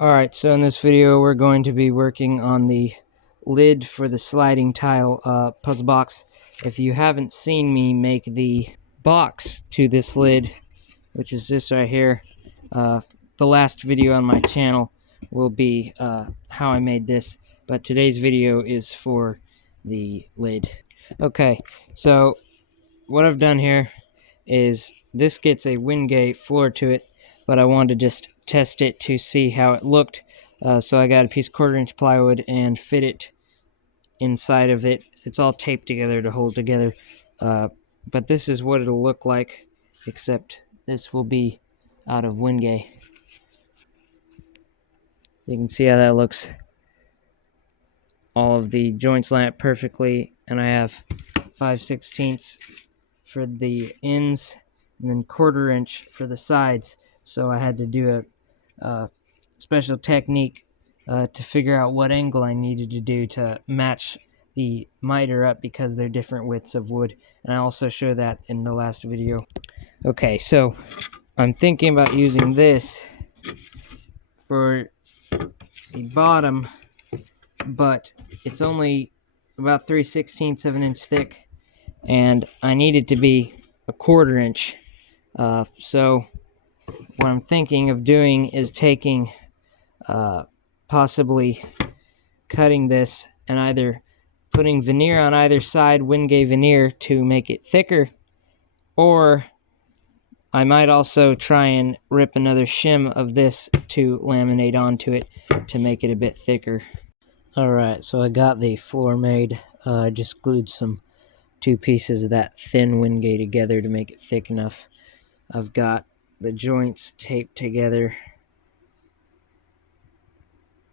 Alright, so in this video we're going to be working on the lid for the sliding tile puzzle box. If you haven't seen me make the box to this lid, which is this right here, the last video on my channel will be how I made this, but today's video is for the lid. Okay, so what I've done here is this gets a wenge floor to it, but I wanted to just test it to see how it looked. So I got a piece of 1/4-inch plywood and fit it inside of it. It's all taped together to hold together. But this is what it'll look like, except this will be out of wenge. You can see how that looks. All of the joints line up perfectly, and I have 5/16 for the ends and then 1/4-inch for the sides. So I had to do a special technique to figure out what angle I needed to do to match the miter up, because they're different widths of wood, and I also show that in the last video. Okay, so I'm thinking about using this for the bottom, but it's only about 3/16 of an inch thick, and I need it to be a 1/4-inch. So what I'm thinking of doing is taking, possibly cutting this and either putting veneer on either side, wenge veneer, to make it thicker, or I might also try and rip another shim of this to laminate onto it to make it a bit thicker. Alright, so I got the floor made. I just glued two pieces of that thin wenge together to make it thick enough. I've got the joints taped together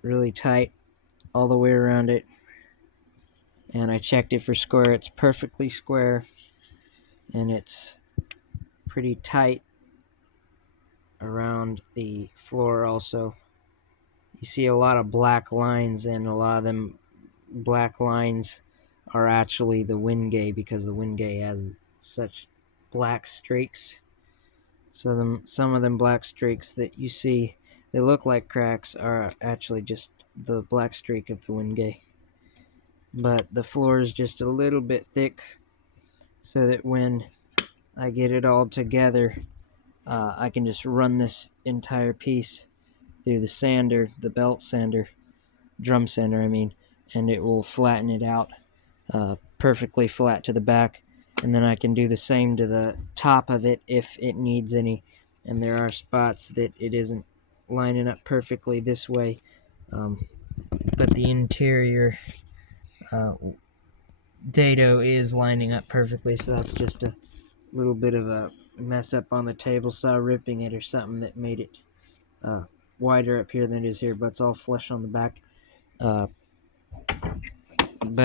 really tight all the way around it, and I checked it for square. It's perfectly square, and it's pretty tight around the floor also. You see a lot of black lines, and a lot of them black lines are actually the wenge, because the wenge has such black streaks. So some of them black streaks that you see, they look like cracks, are actually just the black streak of the wenge. But the floor is just a little bit thick, so that when I get it all together, I can just run this entire piece through the sander, the belt sander, drum sander I mean, and it will flatten it out perfectly flat to the back. And then I can do the same to the top of it if it needs any, and there are spots that it isn't lining up perfectly this way, but the interior dado is lining up perfectly, so that's just a little bit of a mess up on the table saw, ripping it or something, that made it wider up here than it is here, but it's all flush on the back. But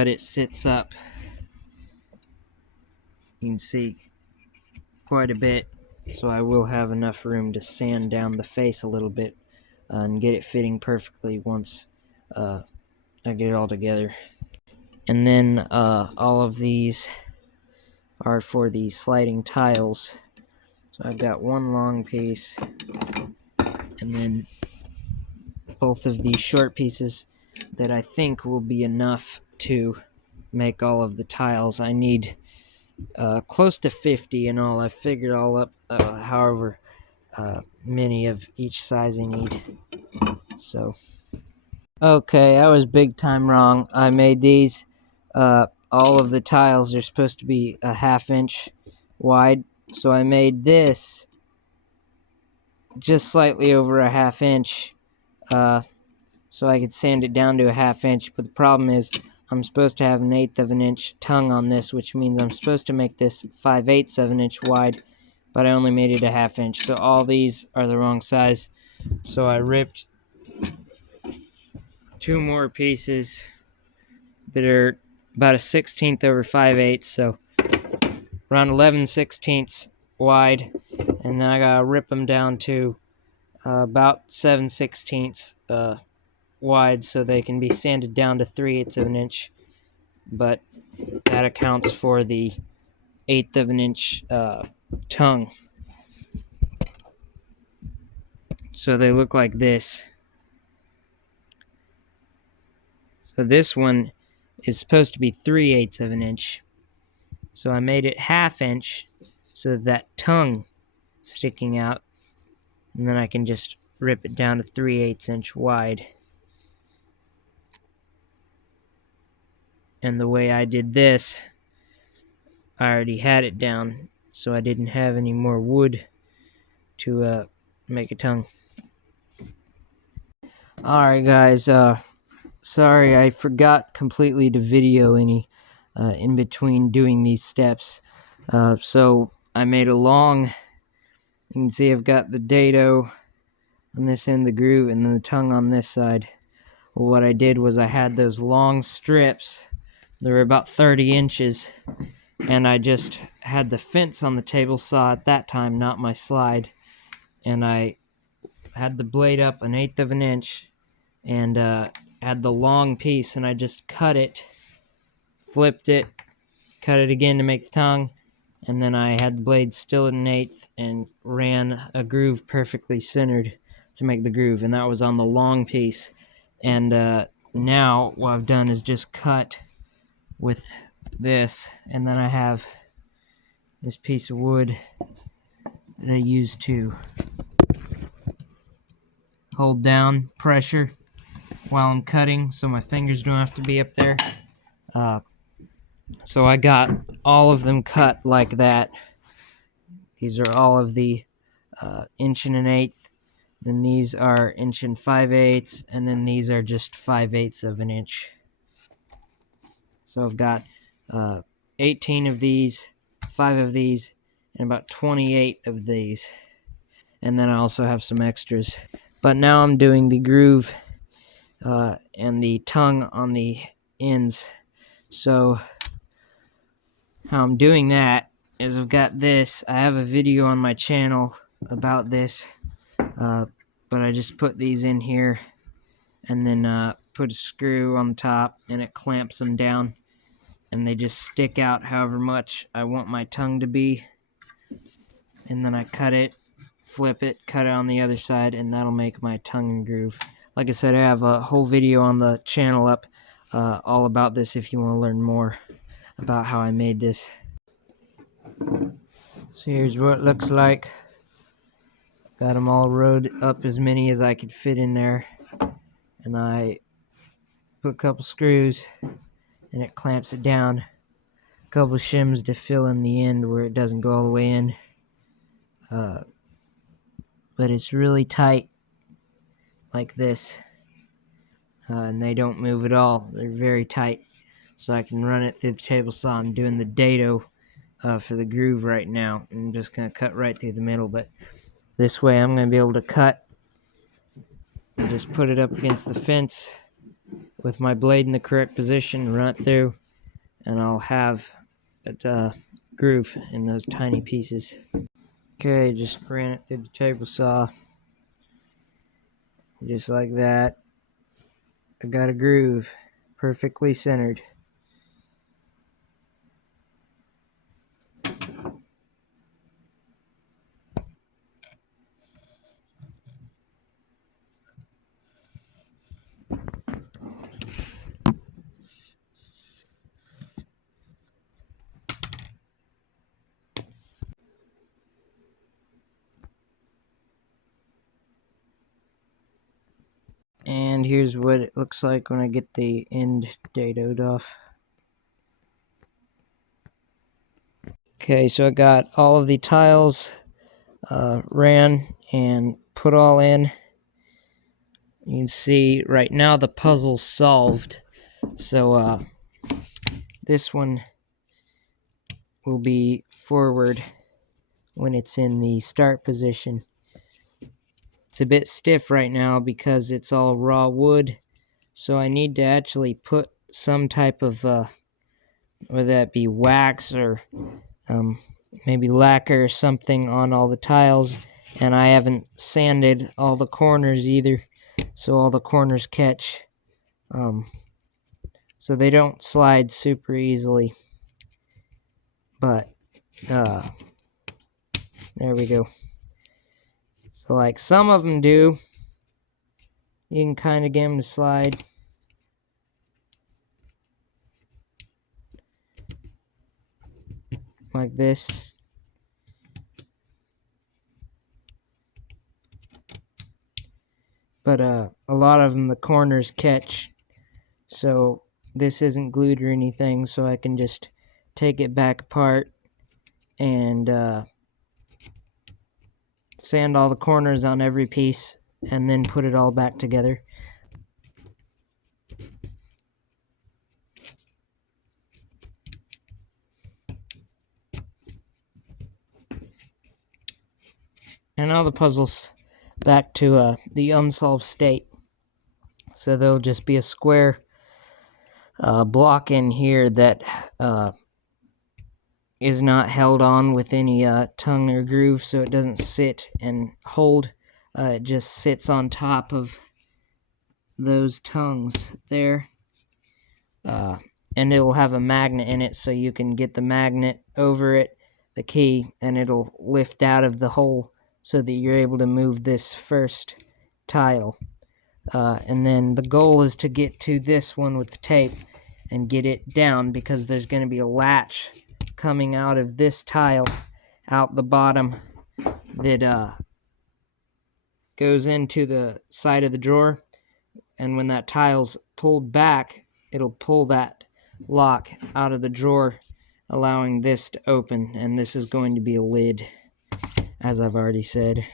it sits up, you can see, quite a bit, so I will have enough room to sand down the face a little bit and get it fitting perfectly once I get it all together. And then all of these are for the sliding tiles. So I've got one long piece, and then both of these short pieces that I think will be enough to make all of the tiles. I need close to 50 in all. I figured all up however many of each size I need. So, okay, I was big time wrong. I made these, all of the tiles are supposed to be a 1/2 inch wide, so I made this just slightly over a 1/2 inch, so I could sand it down to a 1/2 inch. But the problem is, I'm supposed to have 1/8 of an inch tongue on this, which means I'm supposed to make this 5/8 of an inch wide, but I only made it a 1/2 inch, so all these are the wrong size. So I ripped two more pieces that are about a 1/16 over 5/8, so around 11/16 wide, and then I gotta rip them down to about 7/16 wide, so they can be sanded down to 3/8 of an inch, but that accounts for the 1/8 of an inch tongue. So they look like this. but this one is supposed to be 3/8 of an inch. So I made it 1/2 inch so that tongue sticking out, and then I can just rip it down to 3/8 inch wide. And the way I did this, I already had it down, so I didn't have any more wood to make a tongue. Alright guys, sorry I forgot completely to video any in between doing these steps. So I made a long, you can see I've got the dado on this end, the groove, and then the tongue on this side. Well, what I did was I had those long strips, they were about 30 inches, and I just had the fence on the table saw at that time, not my slide, and I had the blade up 1/8 of an inch, and had the long piece, and I just cut it, flipped it, cut it again to make the tongue, and then I had the blade still at 1/8 and ran a groove perfectly centered to make the groove, and that was on the long piece. And now what I've done is just cut with this, and then I have this piece of wood that I use to hold down pressure while I'm cutting, so my fingers don't have to be up there. So I got all of them cut like that. These are all of the 1 1/8. Then these are 1 5/8, and then these are just 5/8 of an inch. So I've got 18 of these, 5 of these, and about 28 of these. And then I also have some extras. But now I'm doing the groove and the tongue on the ends. So how I'm doing that is I've got this. I have a video on my channel about this, but I just put these in here and then put a screw on the top, and it clamps them down, and they just stick out however much I want my tongue to be. And then I cut it, flip it, cut it on the other side, and that'll make my tongue and groove. Like I said, I have a whole video on the channel up all about this if you want to learn more about how I made this. So here's what it looks like. Got them all rode up, as many as I could fit in there, and I put a couple screws and it clamps it down. A couple shims to fill in the end where it doesn't go all the way in, but it's really tight like this, and they don't move at all. They're very tight, so I can run it through the table saw. I'm doing the dado for the groove right now. I'm just going to cut right through the middle, but this way I'm going to be able to cut and just put it up against the fence with my blade in the correct position, run it through, and I'll have a groove in those tiny pieces. Okay, just ran it through the table saw, just like that. I got a groove, perfectly centered. And here's what it looks like when I get the end dadoed off. Okay, so I got all of the tiles ran and put all in. You can see right now the puzzle's solved. So this one will be forward when it's in the start position. It's a bit stiff right now because it's all raw wood, so I need to actually put some type of, whether that be wax or maybe lacquer or something on all the tiles, and I haven't sanded all the corners either, so all the corners catch, so they don't slide super easily, but there we go. So like some of them do, you can kind of get them to slide, like this. But a lot of them, the corners catch, so this isn't glued or anything, so I can just take it back apart and sand all the corners on every piece and then put it all back together. And now the puzzle's back to the unsolved state. So there'll just be a square block in here that is not held on with any tongue or groove, so it doesn't sit and hold. It just sits on top of those tongues there. And it'll have a magnet in it, so you can get the magnet over it, the key, and it'll lift out of the hole so that you're able to move this first tile. And then the goal is to get to this one with the tape and get it down, because there's going to be a latch coming out of this tile out the bottom that goes into the side of the drawer, and when that tile's pulled back, it'll pull that lock out of the drawer, allowing this to open, and this is going to be a lid, as I've already said.